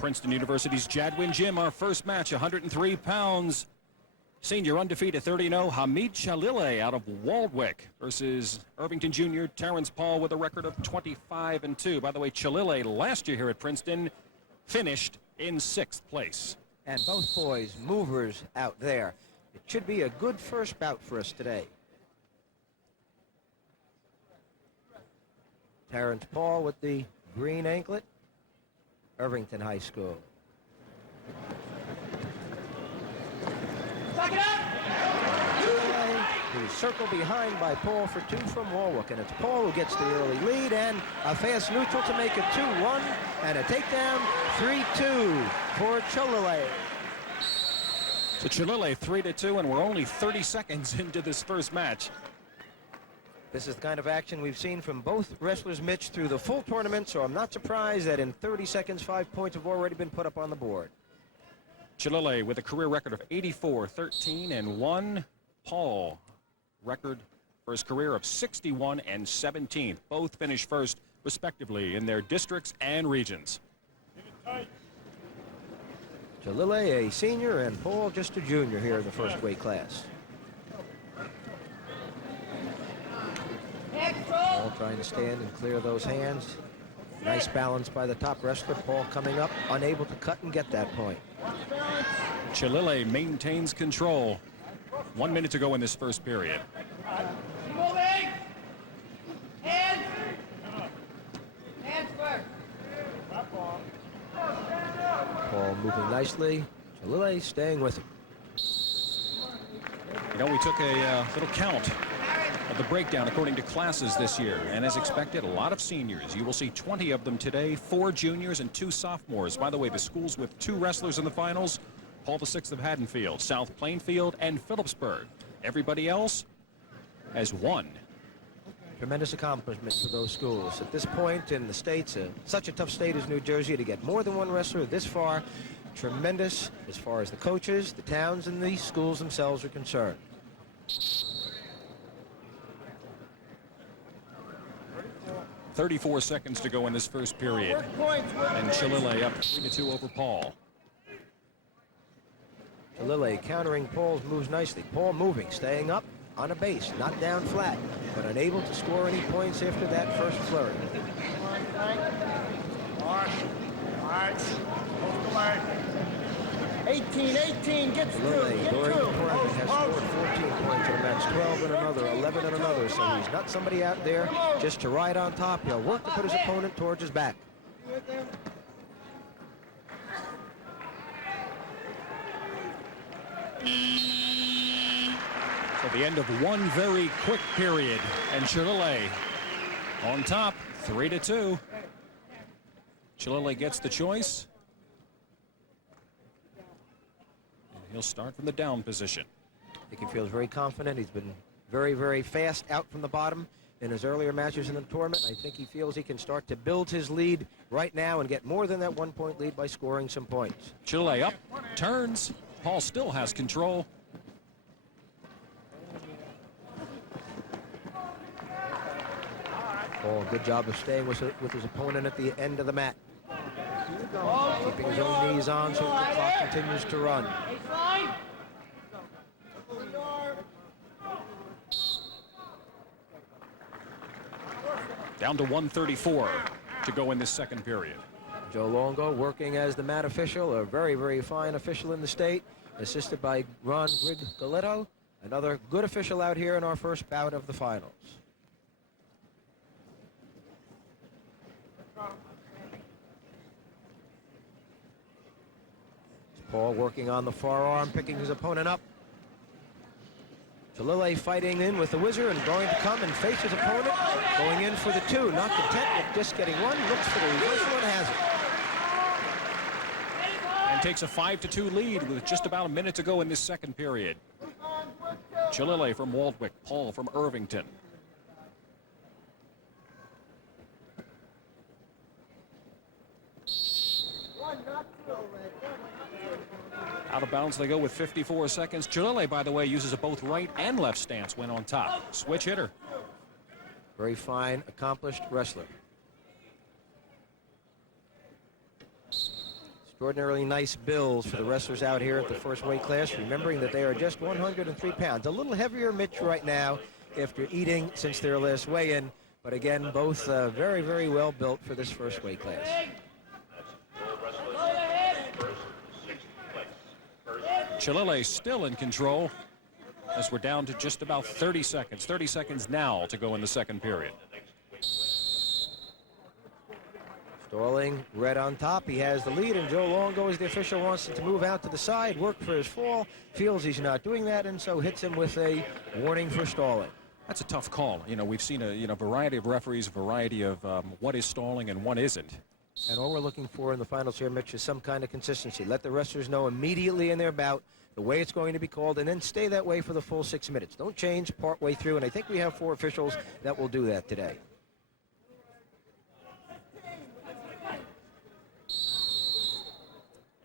Princeton University's Jadwin Jim, our first match, 103 pounds. Senior undefeated 30-0, Hamid Chalileh out of Waldwick versus Irvington Jr. Tarrence Paul with a record of 25-2. By the way, Chalileh last year here at Princeton finished in 6th place. And both boys movers out there. It should be a good first bout for us today. Tarrence Paul with the green anklet, Irvington High School. Who's circled behind by Paul for 2 from Warwick, and it's Paul who gets the early lead, and a fast neutral to make it 2-1, and a takedown, 3-2 for Chalileh. So Chalileh 3-2, and we're only 30 seconds into this first match. This is the kind of action we've seen from both wrestlers, Mitch, through the full tournament, so I'm not surprised that in 30 seconds, 5 points have already been put up on the board. Chalileh with a career record of 84-13-1. Paul, record for his career of 61-17. Both finished first, respectively, in their districts and regions. Chalileh, a senior, and Paul just a junior here in the first weight class. Paul trying to stand and clear those hands. Nice balance by the top wrestler. Paul coming up, unable to cut and get that point. Chalileh maintains control. 1 minute to go in this first period. Moving. Hands. Hands first. Paul moving nicely. Chalileh staying with him. You know, we took a little count of the breakdown according to classes this year, and as expected, a lot of seniors. You will see 20 of them today, 4 juniors and 2 sophomores. By the way, the schools with 2 wrestlers in the finals: Paul VI of Haddonfield, South Plainfield, and Phillipsburg. Everybody else has 1. Tremendous accomplishment for those schools. At this point in the states, such a tough state as New Jersey, to get more than 1 wrestler this far, tremendous as far as the coaches, the towns, and the schools themselves are concerned. .34 seconds to go in this first period. And Chalileh up 3-2 over Paul. Chalileh countering Paul's moves nicely. Paul moving, staying up on a base, not down flat, but unable to score any points after that first flurry. 18, gets through, Chalileh during the tournament has scored 14 points in a match, 12 in another, 11 in another, so he's not somebody out there just to ride on top. He'll work to put his opponent towards his back. So the end of one very quick period, and Chalileh on top, 3-2. Chalileh gets the choice. And he'll start from the down position. I think he feels very confident. He's been very, very fast out from the bottom in his earlier matches in the tournament. I think he feels he can start to build his lead right now and get more than that 1-point lead by scoring some points. Chalileh up, turns. Paul still has control. Paul, good job of staying with his opponent at the end of the mat. Keeping his own knees on so the clock continues to run. Down to 1:34 to go in this second period. Joe Longo working as the mat official, a very, very fine official in the state, assisted by Ron Grigoletto, another good official out here in our first bout of the finals. Paul working on the forearm, picking his opponent up. Chalileh fighting in with the whizzer and going to come and face his opponent. Going in for the 2, not content with just getting 1, looks for the reversal and has it. And takes a 5-2 lead with just about a minute to go in this second period. Chalileh from Waldwick, Paul from Irvington. Out of bounds they go with 54 seconds. Chalileh, by the way, uses a both right and left stance when on top. Switch hitter. Very fine, accomplished wrestler. Extraordinarily nice bills for the wrestlers out here at the first weight class, remembering that they are just 103 pounds. A little heavier Mitch right now after eating since their last weigh-in, but again, both very, very well built for this first weight class. Chalileh still in control as we're down to just about 30 seconds. 30 seconds now to go in the second period. Stalling red on top. He has the lead, and Joe Longo, as the official, wants him to move out to the side, work for his fall, feels he's not doing that, and so hits him with a warning for stalling. That's a tough call. You know, we've seen a variety of referees, a variety of what is stalling and what isn't. And all we're looking for in the finals here, Mitch, is some kind of consistency. Let the wrestlers know immediately in their bout the way it's going to be called, and then stay that way for the full 6 minutes. Don't change part way through, and I think we have 4 officials that will do that today.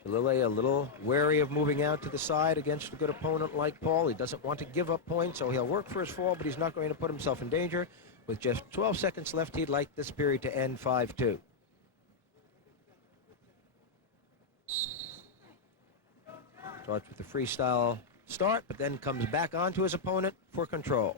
Chalileh a little wary of moving out to the side against a good opponent like Paul. He doesn't want to give up points, so he'll work for his fall, but he's not going to put himself in danger. With just 12 seconds left, he'd like this period to end 5-2. Starts with the freestyle start, but then comes back onto his opponent for control.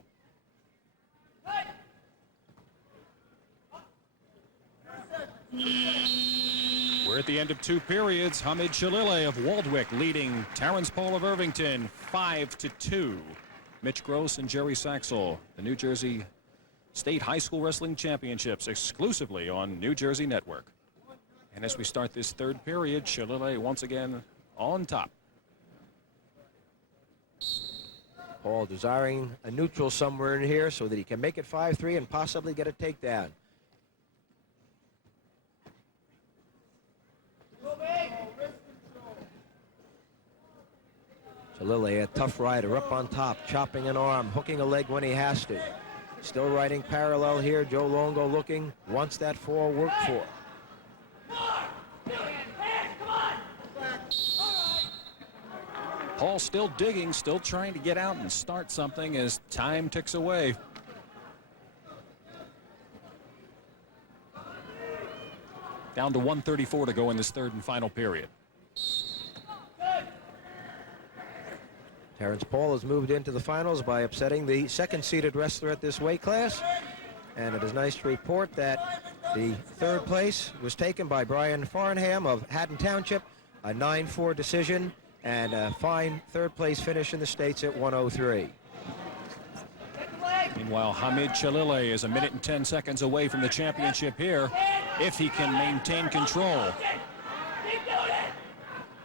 We're at the end of 2 periods. Hamid Chalileh of Waldwick leading Tarrence Paul of Irvington 5-2. Mitch Gross and Jerry Saxel, the New Jersey State High School Wrestling Championships, exclusively on New Jersey Network. And as we start this third period, Chalileh once again on top. Paul desiring a neutral somewhere in here so that he can make it 5-3 and possibly get a takedown. Chalileh, a tough rider, up on top, chopping an arm, hooking a leg when he has to. Still riding parallel here. Joe Longo looking, wants that fall worked for. Paul still digging, still trying to get out and start something as time ticks away. Down to 1:34 to go in this third and final period. Terrence Paul has moved into the finals by upsetting the second-seeded wrestler at this weight class. And it is nice to report that the third place was taken by Brian Farnham of Haddon Township, a 9-4 decision, and a fine third-place finish in the States at 103. Meanwhile, Hamid Chalileh is 1 minute and 10 seconds away from the championship here, if he can maintain control.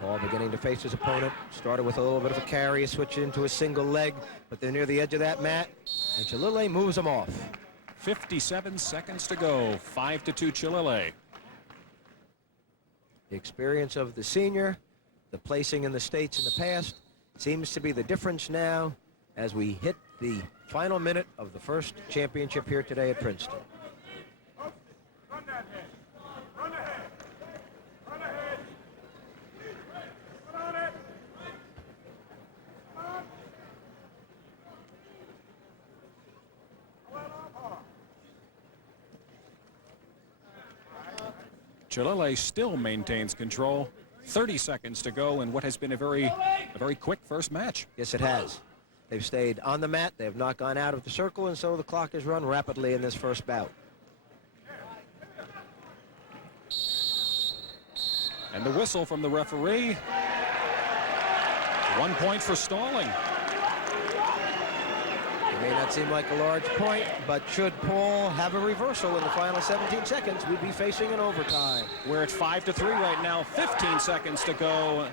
Paul beginning to face his opponent. Started with a little bit of a carry, switched into a single leg, but they're near the edge of that mat, and Chalileh moves him off. 57 seconds to go. 5-2 Chalileh. The experience of the senior, the placing in the States in the past, seems to be the difference now as we hit the final minute of the first championship here today at Princeton. Chalileh still maintains control. 30 seconds to go in what has been a very quick first match. Yes, it has. They've stayed on the mat. They have not gone out of the circle, and so the clock has run rapidly in this first bout. And the whistle from the referee. 1 point for stalling. It may not seem like a large point, but should Paul have a reversal in the final 17 seconds, we'd be facing an overtime. We're at 5-3 right now. 15 seconds to go.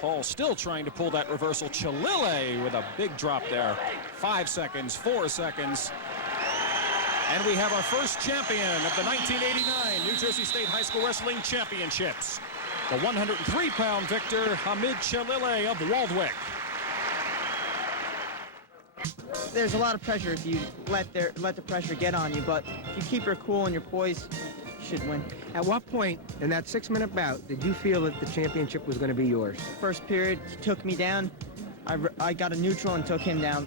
Paul still trying to pull that reversal. Chalileh with a big drop there. 5 seconds, 4 seconds. And we have our first champion of the 1989 New Jersey State High School Wrestling Championships. The 103-pound victor, Hamid Chalileh of Waldwick. There's a lot of pressure if you let the pressure get on you, but if you keep your cool and your poise, you should win. At what point in that 6-minute bout did you feel that the championship was going to be yours? First period, he took me down. I got a neutral and took him down